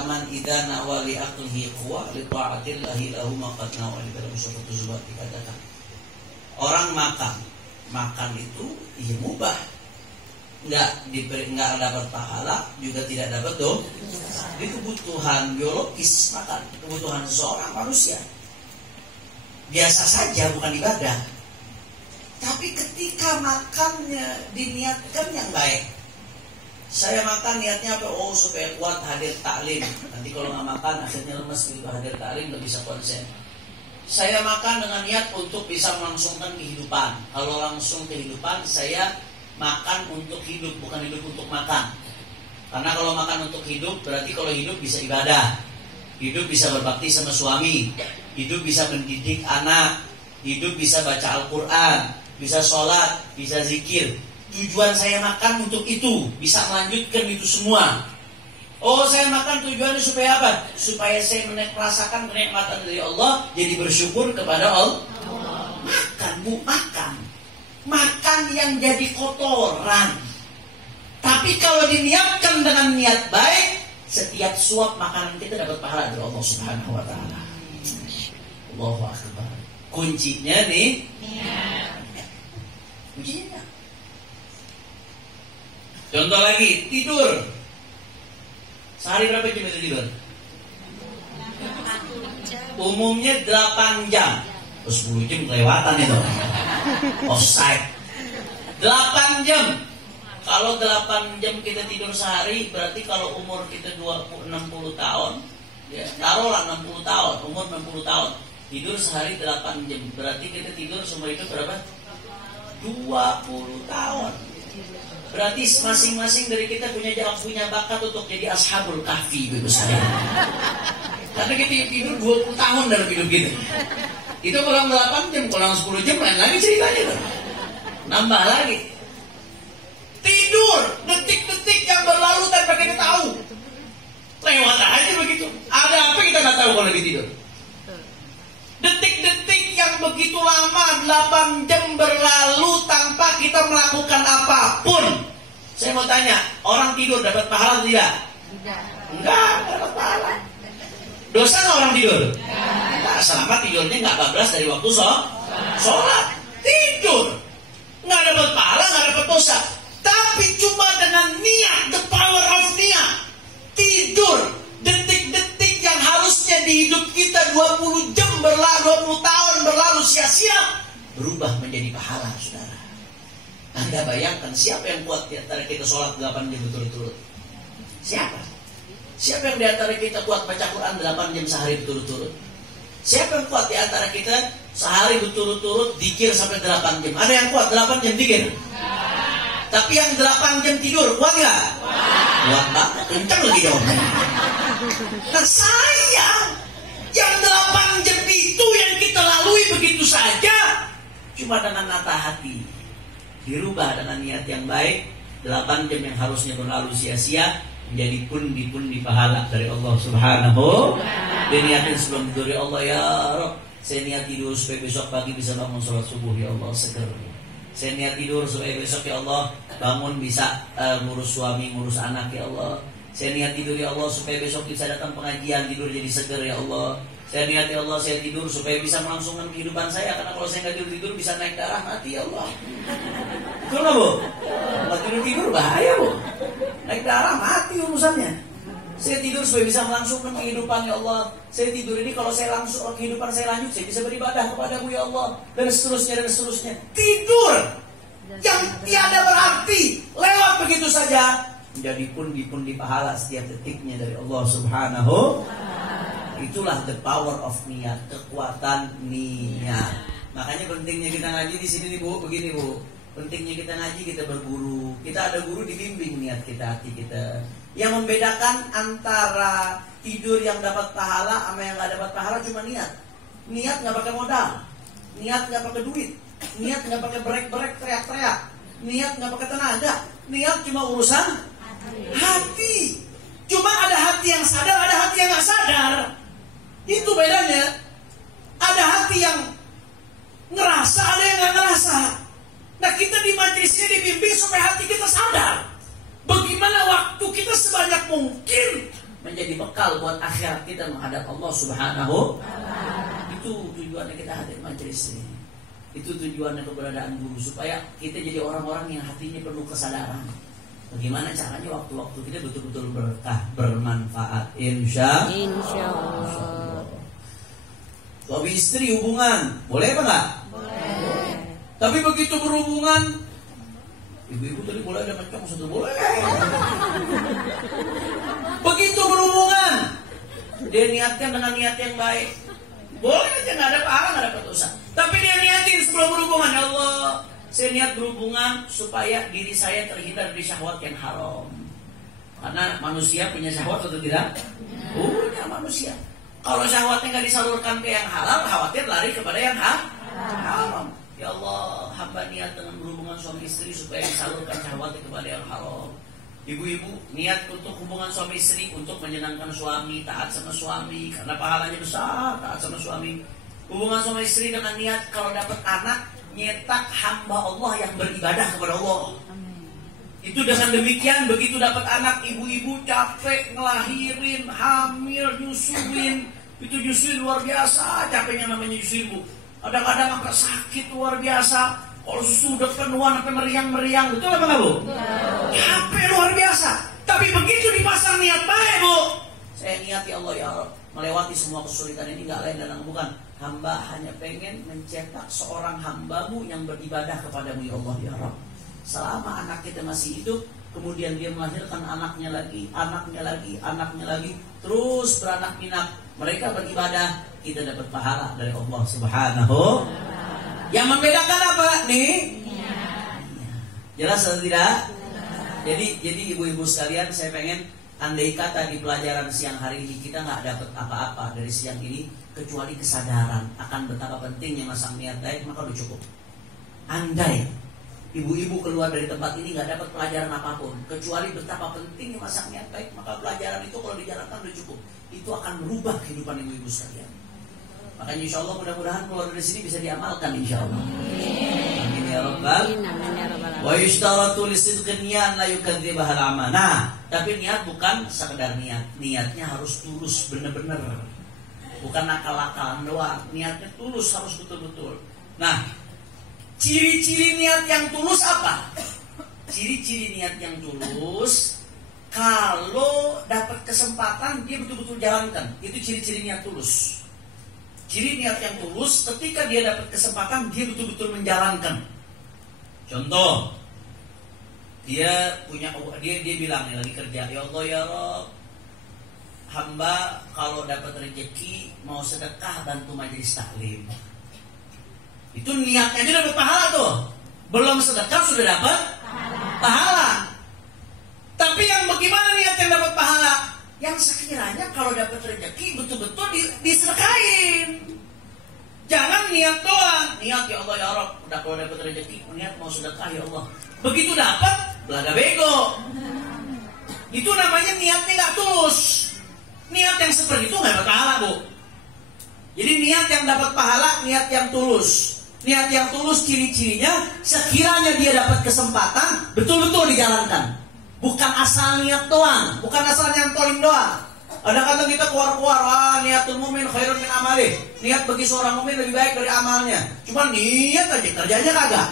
kaman idza nawali aqlihi quwa li ta'atillahi lahu maqad nawali dalam surat Az-Zumar dikatakan orang makan itu ya mubah, nggak dapat pahala juga tidak dapat dosa. Itu kebutuhan biologis, makan kebutuhan seseorang manusia biasa saja, bukan ibadah. Tapi ketika makannya diniatkan yang baik, saya makan niatnya apa? Oh supaya kuat hadir taklim. Nanti kalau nggak makan akhirnya lemes gitu, hadir taklim nggak bisa konsen. Saya makan dengan niat untuk bisa melangsungkan kehidupan. Kalau langsung kehidupan, saya makan untuk hidup, bukan hidup untuk makan. Karena kalau makan untuk hidup, berarti kalau hidup bisa ibadah, hidup bisa berbakti sama suami, hidup bisa mendidik anak, hidup bisa baca Al-Quran, bisa sholat, bisa zikir. Tujuan saya makan untuk itu, bisa melanjutkan itu semua. Oh saya makan tujuannya supaya apa? Supaya saya merasakan kenikmatan dari Allah, jadi bersyukur kepada Allah. Makan bu, makan yang jadi kotoran. Tapi kalau diniatkan dengan niat baik, setiap suap makanan kita dapat pahala dari Allah Subhanahu wa taala. Allahu akbar. Kuncinya nih. Kuncinya. Contoh lagi, tidur. Sehari berapa jam itu tidur? Umumnya 8 jam. 10 jam kelewatan itu. Offside. 8 jam. Kalau 8 jam kita tidur sehari, berarti kalau umur kita 60 tahun, ya, taruhlah 60 tahun, umur 60 tahun, tidur sehari 8 jam. Berarti kita tidur seumur hidup berapa? 20 tahun. Berarti masing-masing dari kita punya bakat untuk jadi ashabul kahfi, begitu saya. Karena kita tidur 20 tahun dalam hidup kita. Itu kalau 8 jam, kalau 10 jam lain lagi ceritanya tuh. Nambah lagi. Tidur, detik-detik yang berlalu tanpa kita tahu. Lewat aja begitu. Ada apa kita nggak tahu kalau lagi tidur. Detik-detik yang begitu lama, 8 jam berlalu tanpa kita melakukan apapun. Saya mau tanya, orang tidur dapat pahala tidak? Enggak dapat pahala. Dosa nggak orang tidur? Enggak, selama tidurnya nggak bablas dari waktu sholat. Tidur nggak dapat pahala, nggak dapat dosa. Tapi cuma dengan niat, the power of niat. Tidur detik-detik yang harusnya di hidup kita 20 jam berlalu, 20 tahun berlalu sia-sia, berubah menjadi pahala, saudara. Anda bayangkan siapa yang kuat di antara kita sholat 8 jam berturut-turut? Siapa? Siapa yang di antara kita kuat baca Quran 8 jam sehari berturut-turut? Siapa yang kuat di antara kita sehari berturut-turut zikir sampai 8 jam? Ada yang kuat 8 jam zikir? Tapi yang 8 jam tidur, kuat gak? Kuat banget, kencang lagi jawabnya. Nah sayang, yang 8 jam itu yang kita lalui begitu saja, cuma dengan nata hati. Dirubah dengan niat yang baik, 8 jam yang harusnya berlalu sia-sia, menjadi pundi-pundi pahala dari Allah Subhanahu. Diniatin sebelum tidur, ya Allah ya Rabb, saya niat tidur supaya besok pagi bisa bangun sholat subuh, ya Allah seger. Saya niat tidur supaya besok ya Allah bangun bisa ngurus suami, ngurus anak ya Allah. Saya niat tidur ya Allah supaya besok bisa datang pengajian, tidur jadi seger ya Allah. Saya niat ya Allah saya tidur supaya bisa melangsungkan kehidupan saya, karena kalau saya nggak tidur bisa naik darah mati ya Allah. Betul nggak bu? Kalau tidur bahaya bu, naik darah mati urusannya. Saya tidur supaya bisa melangsungkan kehidupan ya Allah. Saya tidur ini kalau saya langsung kehidupan saya lanjut, saya bisa beribadah kepadamu ya Allah, dan seterusnya dan seterusnya. Tidur yang tiada berarti lewat begitu saja menjadi pundi-pundi pahala setiap detiknya dari Allah Subhanahu. Itulah the power of niat, kekuatan niat. Makanya pentingnya kita ngaji di sini nih bu, begini bu. Pentingnya kita ngaji, kita berguru. Kita ada guru dibimbing niat kita, hati kita. Yang membedakan antara tidur yang dapat pahala sama yang gak dapat pahala cuma niat. Niat gak pakai modal, niat gak pakai duit, niat gak pakai break-break teriak-teriak, niat gak pakai tenaga. Niat cuma urusan hati. Cuma ada hati yang sadar, ada hati yang gak sadar. Itu bedanya. Ada hati yang ngerasa, ada yang gak ngerasa. Nah kita di majelis ini dibimbing supaya hati kita sadar. Bagaimana waktu kita sebanyak mungkin menjadi bekal buat akhirat kita menghadap Allah Subhanahu. Itu tujuannya kita hadir majelis ini. Itu tujuannya keberadaan guru, supaya kita jadi orang-orang yang hatinya penuh kesadaran. Bagaimana caranya waktu-waktu kita betul-betul berkah, bermanfaat. Insya Allah. Suami istri hubungan, boleh apa enggak? Boleh. Tapi begitu berhubungan, ibu-ibu tadi boleh ada macam satu boleh. Begitu berhubungan, dia niatkan dengan niat yang baik, boleh aja, nggak ada pahala, nggak dapat dosa. Tapi dia niatin sebelum berhubungan, ya Allah, saya niat berhubungan supaya diri saya terhindar dari syahwat yang haram. Karena manusia punya syahwat atau tidak? Punya manusia. Kalau syahwatnya nggak disalurkan ke yang halal, khawatir lari kepada yang haram. Ya Allah, hamba niat dengan berhubungan suami istri supaya disalurkan syahwatnya kepada yang haram. Ibu-ibu niat untuk hubungan suami istri untuk menyenangkan suami, taat sama suami, karena pahalanya besar, taat sama suami. Hubungan suami istri dengan niat kalau dapat anak, nyetak hamba Allah yang beribadah kepada Allah. Itu dengan demikian, begitu dapat anak, ibu-ibu capek ngelahirin, hamil, nyusuin. Itu nyusuin luar biasa, capeknya namanya nyusuin, Bu. Kadang-kadang sampai sakit luar biasa. Kalau susu udah penuhan sampai meriang-meriang, betul apa enggak, Bu? Capek luar biasa. Tapi begitu dipasang niat baik, Bu. Saya niat, ya Allah, ya Allah, melewati semua kesulitan ini, gak lain dan bukan. Hamba hanya pengen mencetak seorang hambamu yang beribadah kepadamu, ya Allah, ya Rabb. Selama anak kita masih hidup, kemudian dia melahirkan anaknya lagi, terus beranak pinak, mereka beribadah, kita dapat pahala dari Allah Subhanahu. Yang membedakan apa nih? Jelas atau tidak? Jadi ibu-ibu sekalian, saya pengen, andai kata di pelajaran siang hari ini kita nggak dapat apa-apa dari siang ini kecuali kesadaran akan betapa pentingnya masang niat baik, maka udah cukup. Andai ibu-ibu keluar dari tempat ini nggak dapat pelajaran apapun kecuali betapa pentingnya masang niat baik, maka pelajaran itu kalau dijalankan udah cukup. Itu akan merubah kehidupan ibu-ibu sekalian. Makanya insya Allah mudah-mudahan keluar dari sini bisa diamalkan insya Allah. Amin ya Rabbal. Wa yushtaratu lisidqin niyat la yukadzibahal amal. Nah, tapi niat bukan sekedar niat. Niatnya harus tulus benar-benar. Bukan akal-akalan doang. Niatnya tulus, harus betul-betul. Nah, ciri-ciri niat yang tulus apa? Ciri-ciri niat yang tulus, kalau dapat kesempatan dia betul-betul jalankan. Itu ciri-ciri niat tulus. Ciri niat yang tulus, ketika dia dapat kesempatan dia betul-betul menjalankan. Contoh, dia bilang lagi kerja, ya Allah ya Rabb, hamba kalau dapat rezeki mau sedekah bantu majelis taklim. Itu niatnya aja dapat pahala tuh. Belum sedekah sudah dapat pahala. Tapi yang bagaimana niat yang dapat pahala? Yang sekiranya kalau dapat rezeki betul-betul disedekahin. Jangan niat doang. Niat ya Allah ya Rabb, udah kalau dapat rezeki niat mau sedekah ya Allah. Begitu dapat belaga bego. Itu namanya niatnya nggak tulus. Niat yang seperti itu nggak dapat pahala, Bu. Jadi niat yang dapat pahala, niat yang tulus. Niat yang tulus ciri-cirinya sekiranya dia dapat kesempatan betul-betul dijalankan. Bukan asal niat doang, bukan asal nyantolin doang. Kadang-kadang kita keluar-keluar, niatul mu'min khairun min amalih. Niat bagi seorang mukmin lebih baik dari amalnya. Cuma niat aja, kerjanya kagak.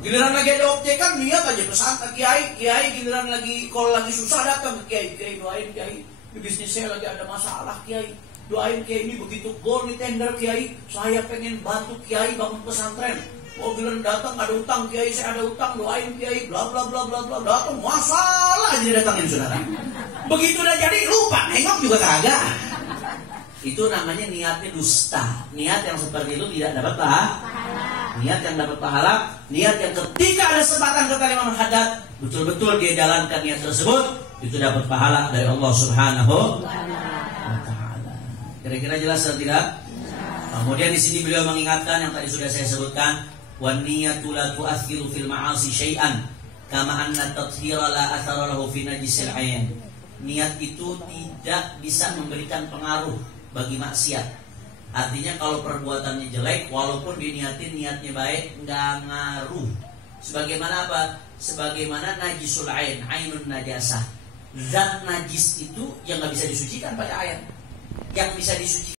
Giliran lagi ada objekan, niat aja pesan ke kiai, giliran lagi kalau lagi susah datang ke kiai doain kiai. Di bisnis saya lagi ada masalah kiai. Doain kiai ini begitu gol di tender kiai, saya pengen bantu kiai bangun pesantren. Oh bilang datang ada utang kiai, saya ada utang, doain kiai, bla bla bla bla bla, datang masalah aja datangin saudara. Begitu udah jadi lupa nengok juga kagak. Itu namanya niatnya dusta. Niat yang seperti itu tidak dapat pahala. Niat yang dapat pahala, niat yang ketika ada kesempatan ke kalimat menghadap, betul-betul dia jalankan niat tersebut, itu dapat pahala dari Allah Subhanahu wa taala. Kira-kira jelas atau tidak? Kemudian di sini beliau mengingatkan yang tadi sudah saya sebutkan, wan niyatu la tu'athiru fil ma'asi syai'an kama anna at-tathhira la athara lahu fi najisil 'ain. Niat itu tidak bisa memberikan pengaruh bagi maksiat. Artinya kalau perbuatannya jelek, walaupun diniatin niatnya baik, nggak ngaruh. Sebagaimana apa? Sebagaimana najisul 'ain, 'ainun najasah. zat najis itu yang nggak bisa disucikan pakai air. Yang bisa disucikan